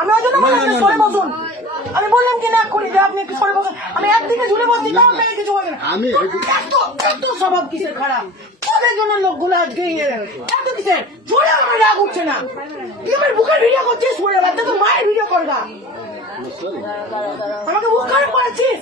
আমি ওই জন্য বললাম সরে বসুন। আমি বললাম কি না করি যে আপনি একটু সরে বসুন। আমি একদিকে ঝুলে বসছি তাও আপনাকে কিছু বলবেন না। এত স্বভাব কিসের খারাপ? তোদের জন্য লোকগুলো আজকে এত কিসের ঝুলে আমার রাগ উঠছে না। তুই আমার বুকের ভিডিও করছিস, সরে বাচ্চা তো মায়ের ভিডিও করবা, আমাকে বুক খারাপ করেছিস।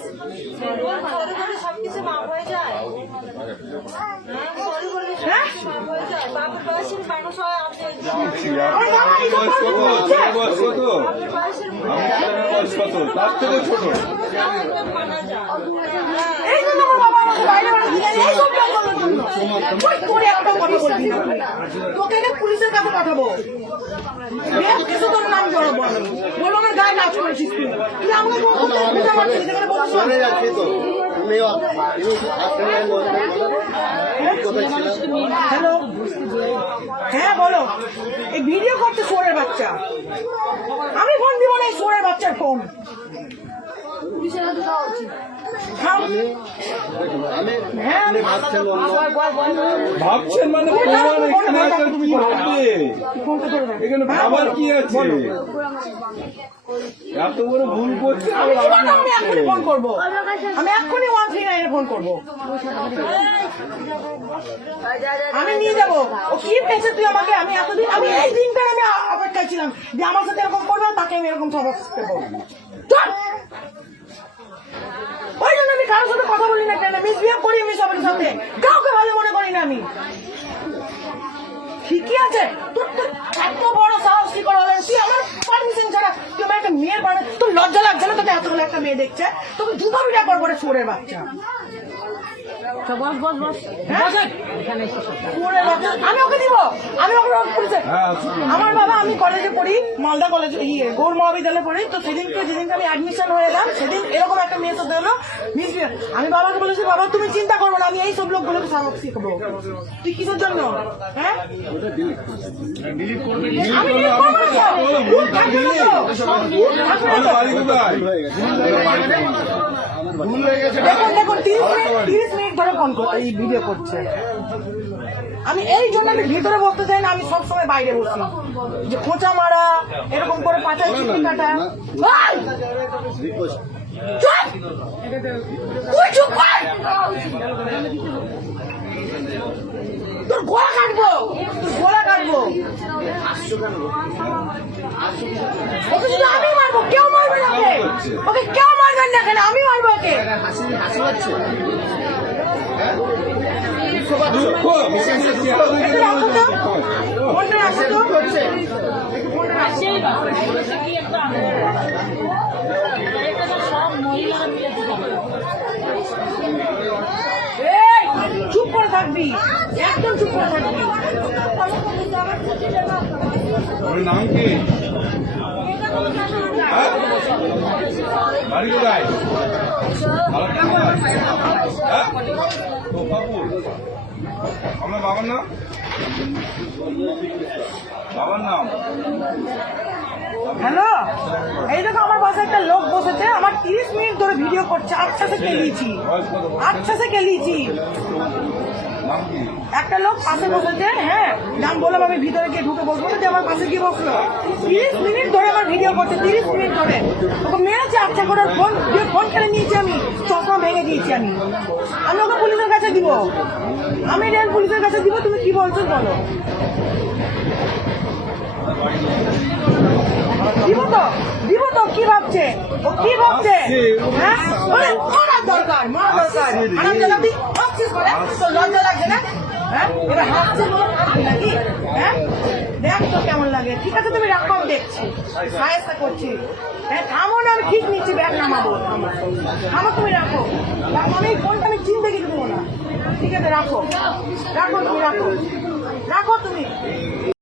তার থেকে ছোট এই জন্য আমার বাবা আমাকে বাইরে তোকে পুলিশের কাছে পাঠাবো, কিছু তোর নাম জড়াবো, বলো আমার গায়ে নাচ করেছিস তুই আমাকে হ্যালো, হ্যাঁ বলো। এই ভিডিও করছে সোরের বাচ্চা, আমি ফোন দিব না এই সোরের বাচ্চার ফোন। ভাবছেন মানে এখানে ভাবার কি আছে? এত বড় ভুল করছে। আমি এক্ষুনি ফোন করবো, আমি এক্ষুনি 139 ফোন করবো, আমি নিয়ে যাবো। ও কি পেয়েছে তুই আমাকে? আমি এতদিন আমি এই দিনটা আমি অপেক্ষায় ছিলাম যে আমার সাথে এরকম করবে, তাকে আমি এরকম সবক দেবো। ওই জন্য আমি কারোর সাথে কথা বলি না, কেন মিসবিহেভ করি আমি সবার সাথে, কাউকে ভালো মনে করি না আমি। ঠিকই আছে, তোর এত বড় সাহস কি করে হলেন? তুই আমার পারমিশন ছাড়া তুই আমার একটা মেয়ের বাড়ি, তোর লজ্জা লাগছে না? তোকে এতগুলো একটা মেয়ে দেখছে, তোকে জুতো বিটা করবো রে সোরের বাচ্চা। আমি ওকে দিব, আমি ওকে পুলিশে। আমার বাবা, আমি কলেজে পড়ি, মালদা কলেজে গৌর মহাবিদ্যালয়ে পড়ি, তো সেদিনকে আমি অ্যাডমিশন হয়ে এলাম, সেদিন এরকম একটা মেয়ে সাথে হলো মিসবিহেভ। আমি বাবাকে বলেছি, বাবা তুমি চিন্তা করবো না, আমি এই সব লোকগুলোকে সাবক শিখবো। তুই কিসের জন্য? হ্যাঁ আমি দেখুন 30 মিনিট ধরে ফোন করতে এই ভিডিও করছে। আমি এই জন্য আমি ভিতরে বসতে চাই না, আমি সবসময় বাইরে বসি, যে খোঁচা মারা এরকম করে পাচাই চিঠি কাটা। তোর গোলা কাটবো, তোর গোলা কাটবো। ওকে শুধু আমি মারবো, কেউ মারবে না ওকে, ওকে কেউ মারবেন না, কেন আমি মারবো ওকে। চুপ করে থাকবি, একদম চুপ করে থাকবি। নাম কি? বাড়ি কোথায়? আপনার বাবার নাম? বাবার নাম? হ্যালো, এই দেখো আমার পাশে একটা লোক বসেছে, আমার 30 মিনিট ধরে ভিডিও করছে। আচ্ছা সে কেলিয়েছি। একটা লোক পাশে বসেছে, হ্যাঁ নাম বললাম, আমি ভিতরে গিয়ে ঢুকে বসবো যে আমার পাশে গিয়ে বসলো। 30 মিনিট ধরে আমার ভিডিও করছে, 30 মিনিট ধরে ওকে মেরেছে। আচ্ছা করে ফোন কেড়ে নিয়েছি, আমি চশমা ভেঙে দিয়েছি। আমি ওকে পুলিশের কাছে দিব, আমি রেল পুলিশের কাছে দিব। তুমি কি বলছো বলো? দিব তো কি ভাবছে ও? কি ভাবছে? হ্যাঁ মারার দরকার, লজ্জা লাগছে না? হ্যাঁ এবার হাসছে নাকি? হ্যাঁ দেখ তো কেমন লাগে। ঠিক আছে তুমি রাখো, আমি দেখছি, সাহায্য করছি। হ্যাঁ থামো না, আমি ঠিক নিচ্ছি, ব্যাগ নামাবো। থামো তুমি, রাখো। আমি এই ফোনটা আমি চিনতে কিছু দেবো না। ঠিক আছে রাখো, তুমি রাখো তুমি।